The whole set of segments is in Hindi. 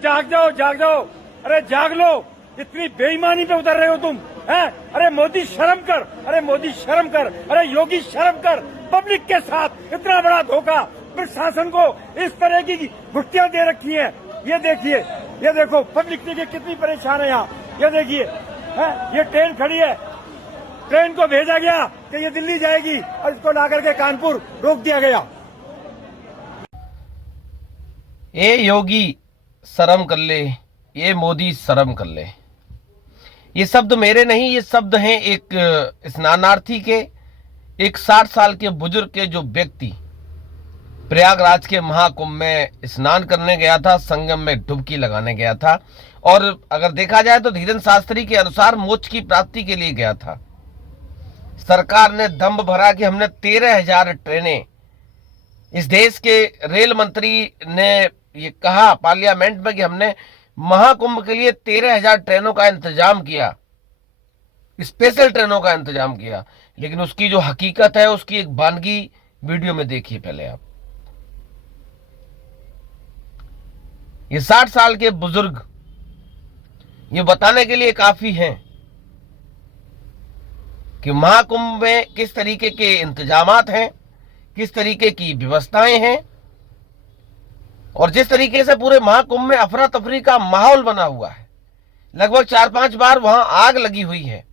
जाग जाओ, अरे जाग लो। इतनी बेईमानी पे उतर रहे हो तुम, हैं? अरे मोदी शर्म कर, अरे मोदी शर्म कर, अरे योगी शर्म कर। पब्लिक के साथ इतना बड़ा धोखा, प्रशासन को इस तरह की भुट्टियां दे रखी हैं। ये देखिए, ये देखो पब्लिक देखिए कितनी परेशान है यहाँ। ये देखिए, ये ट्रेन खड़ी है, ट्रेन को भेजा गया कि ये दिल्ली जाएगी और इसको लाकर के कानपुर रोक दिया गया। ये योगी शर्म कर ले, ये मोदी शर्म कर ले। ये शब्द मेरे नहीं, ये शब्द हैं एक स्नानार्थी के, एक 60 साल के बुजुर्ग के, जो व्यक्ति प्रयागराज के महाकुंभ में स्नान करने गया था, संगम में डुबकी लगाने गया था। और अगर देखा जाए तो धीरेन्द्र शास्त्री के अनुसार मोक्ष की प्राप्ति के लिए गया था। सरकार ने दम्भ भरा कि हमने 13,000 ट्रेनें, इस देश के रेल मंत्री ने ये कहा पार्लियामेंट में कि हमने महाकुंभ के लिए 13,000 ट्रेनों का इंतजाम किया, स्पेशल ट्रेनों का इंतजाम किया। लेकिन उसकी जो हकीकत है, उसकी एक वानगी वीडियो में देखिए पहले आप। ये 60 साल के बुजुर्ग ये बताने के लिए काफी हैं कि महाकुंभ में किस तरीके के इंतजामात हैं, किस तरीके की व्यवस्थाएं हैं, और जिस तरीके से पूरे महाकुंभ में अफरा तफरी का माहौल बना हुआ है। लगभग 4-5 बार वहां आग लगी हुई है,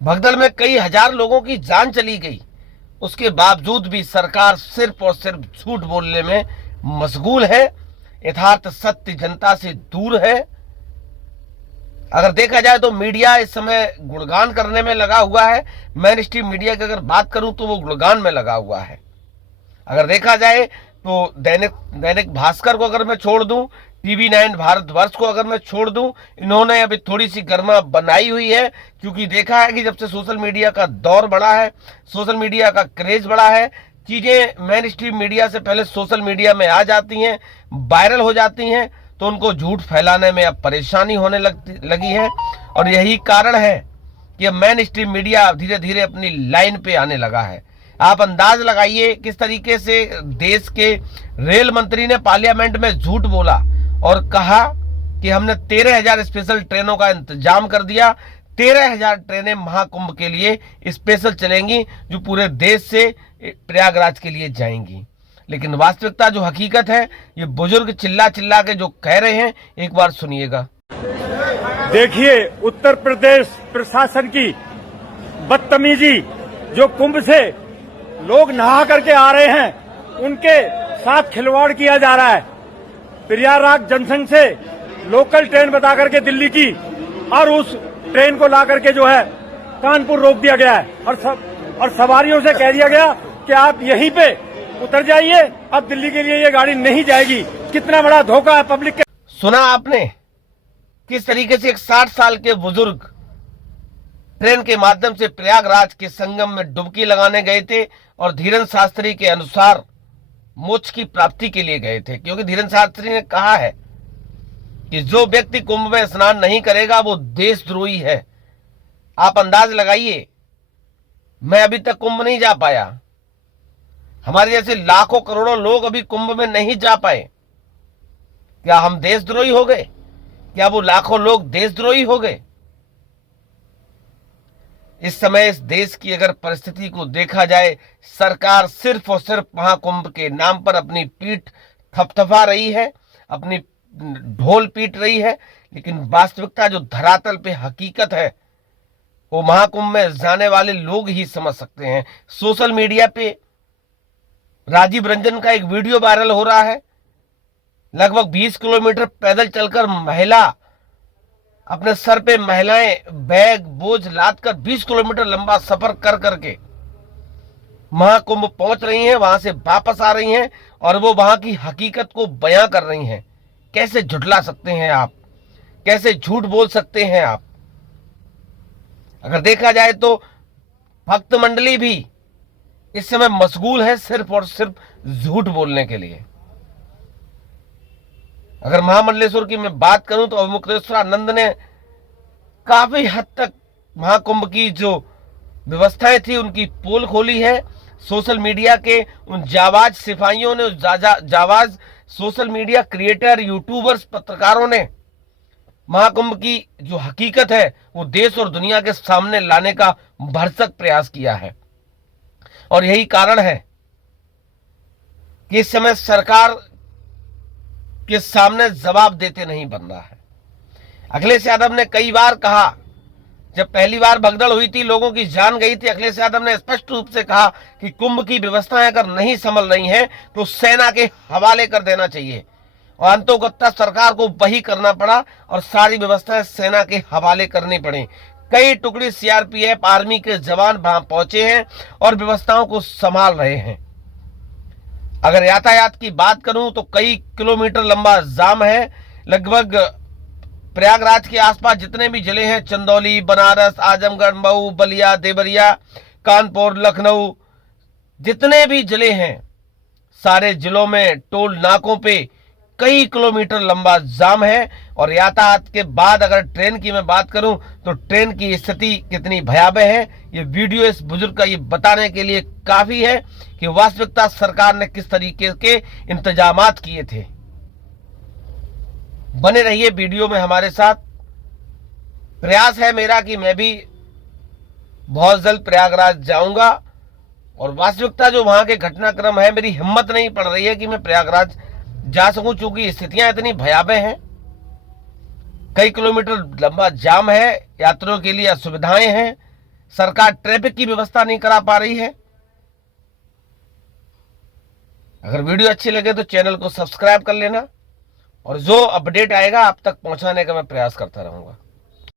भगदड़ में कई हजार लोगों की जान चली गई। उसके बावजूद भी सरकार सिर्फ और सिर्फ झूठ बोलने में मशगूल है, यथार्थ सत्य जनता से दूर है। अगर देखा जाए तो मीडिया इस समय गुणगान करने में लगा हुआ है। मेन स्ट्रीम मीडिया की अगर बात करूं तो वो गुणगान में लगा हुआ है। अगर देखा जाए तो दैनिक भास्कर को अगर मैं छोड़ दूं, TV9 भारतवर्ष को अगर मैं छोड़ दूं, इन्होंने अभी थोड़ी सी गर्मा बनाई हुई है, क्योंकि देखा है कि जब से सोशल मीडिया का दौर बढ़ा है, सोशल मीडिया का क्रेज बढ़ा है, चीजें मेन स्ट्रीम मीडिया से पहले सोशल मीडिया में आ जाती हैं, वायरल हो जाती हैं, तो उनको झूठ फैलाने में अब परेशानी होने लगी है। और यही कारण है कि अब मेन स्ट्रीम मीडिया धीरे धीरे अपनी लाइन पे आने लगा है। आप अंदाज लगाइए किस तरीके से देश के रेल मंत्री ने पार्लियामेंट में झूठ बोला और कहा कि हमने 13,000 स्पेशल ट्रेनों का इंतजाम कर दिया। 13,000 ट्रेनें महाकुंभ के लिए स्पेशल चलेंगी, जो पूरे देश से प्रयागराज के लिए जाएंगी। लेकिन वास्तविकता जो हकीकत है, ये बुजुर्ग चिल्ला चिल्ला के जो कह रहे हैं, एक बार सुनिएगा। देखिए उत्तर प्रदेश प्रशासन की बदतमीजी, जो कुंभ से लोग नहा करके आ रहे हैं उनके साथ खिलवाड़ किया जा रहा है। प्रयागराज जंक्शन से लोकल ट्रेन बता करके दिल्ली की, और उस ट्रेन को ला करके जो है कानपुर रोक दिया गया है, और सवारियों से कह दिया गया कि आप यहीं पे उतर जाइए, अब दिल्ली के लिए ये गाड़ी नहीं जाएगी। कितना बड़ा धोखा है पब्लिक के। सुना आपने किस तरीके से एक 60 साल के बुजुर्ग ट्रेन के माध्यम से प्रयागराज के संगम में डुबकी लगाने गए थे, और धीरेन्द्र शास्त्री के अनुसार मोक्ष की प्राप्ति के लिए गए थे। क्योंकि धीरेन्द्र शास्त्री ने कहा है कि जो व्यक्ति कुंभ में स्नान नहीं करेगा वो देशद्रोही है। आप अंदाज लगाइए, मैं अभी तक कुंभ नहीं जा पाया, हमारे जैसे लाखों करोड़ों लोग अभी कुंभ में नहीं जा पाए। क्या हम देशद्रोही हो गए? क्या वो लाखों लोग देशद्रोही हो गए? इस समय इस देश की अगर परिस्थिति को देखा जाए, सरकार सिर्फ और सिर्फ महाकुंभ के नाम पर अपनी पीठ थपथपा रही है, अपनी ढोल पीट रही है। लेकिन वास्तविकता जो धरातल पे हकीकत है, वो महाकुंभ में जाने वाले लोग ही समझ सकते हैं। सोशल मीडिया पे राजीव रंजन का एक वीडियो वायरल हो रहा है। लगभग 20 किलोमीटर पैदल चलकर महिला, अपने सर पे महिलाएं बैग बोझ लाद कर 20 किलोमीटर लंबा सफर कर करके महाकुंभ पहुंच रही हैं, वहां से वापस आ रही हैं, और वो वहां की हकीकत को बयां कर रही हैं। कैसे झुठला सकते हैं आप? कैसे झूठ बोल सकते हैं आप? अगर देखा जाए तो भक्त मंडली भी इस समय मशगूल है सिर्फ और सिर्फ झूठ बोलने के लिए। अगर महामंडलेश्वर की मैं बात करूं तो अवमुक्तेश्वरानंद ने काफी हद तक महाकुंभ की जो व्यवस्थाएं थी उनकी पोल खोली है। सोशल मीडिया के उन जाबाज सिपाहियों ने, उस जाबाज सोशल मीडिया क्रिएटर, यूट्यूबर्स, पत्रकारों ने महाकुंभ की जो हकीकत है वो देश और दुनिया के सामने लाने का भरसक प्रयास किया है। और यही कारण है कि इस समय सरकार के सामने जवाब देते नहीं बन रहा है। अखिलेश यादव ने कई बार कहा, जब पहली बार भगदड़ हुई थी, लोगों की जान गई थी, अखिलेश यादव ने स्पष्ट रूप से कहा कि कुंभ की व्यवस्थाएं अगर नहीं संभल रही हैं तो सेना के हवाले कर देना चाहिए। और अंतोगत्ता सरकार को वही करना पड़ा और सारी व्यवस्थाएं सेना के हवाले करनी पड़ी। कई टुकड़ी सीआरपीएफ, आर्मी के जवान वहां पहुंचे हैं और व्यवस्थाओं को संभाल रहे हैं। अगर यातायात की बात करूं तो कई किलोमीटर लंबा जाम है। लगभग प्रयागराज के आसपास जितने भी जिले हैं, चंदौली, बनारस, आजमगढ़, मऊ, बलिया, देवरिया, कानपुर, लखनऊ, जितने भी जिले हैं, सारे जिलों में टोल नाकों पे कई किलोमीटर लंबा जाम है। और यातायात के बाद अगर ट्रेन की मैं बात करूं तो ट्रेन की स्थिति कितनी भयावह है, ये वीडियो इस बुजुर्ग का ये बताने के लिए काफी है कि वास्तविकता सरकार ने किस तरीके के इंतजामात किए थे। बने रहिए वीडियो में हमारे साथ। प्रयास है मेरा कि मैं भी बहुत जल्द प्रयागराज जाऊंगा और वास्तविकता जो वहां के घटनाक्रम है, मेरी हिम्मत नहीं पड़ रही है कि मैं प्रयागराज जा सकूं, चूंकि स्थितियां इतनी भयावह हैं। कई किलोमीटर लंबा जाम है, यात्रियों के लिए असुविधाएं हैं, सरकार ट्रैफिक की व्यवस्था नहीं करा पा रही है। अगर वीडियो अच्छी लगे तो चैनल को सब्सक्राइब कर लेना और जो अपडेट आएगा आप तक पहुंचाने का मैं प्रयास करता रहूंगा।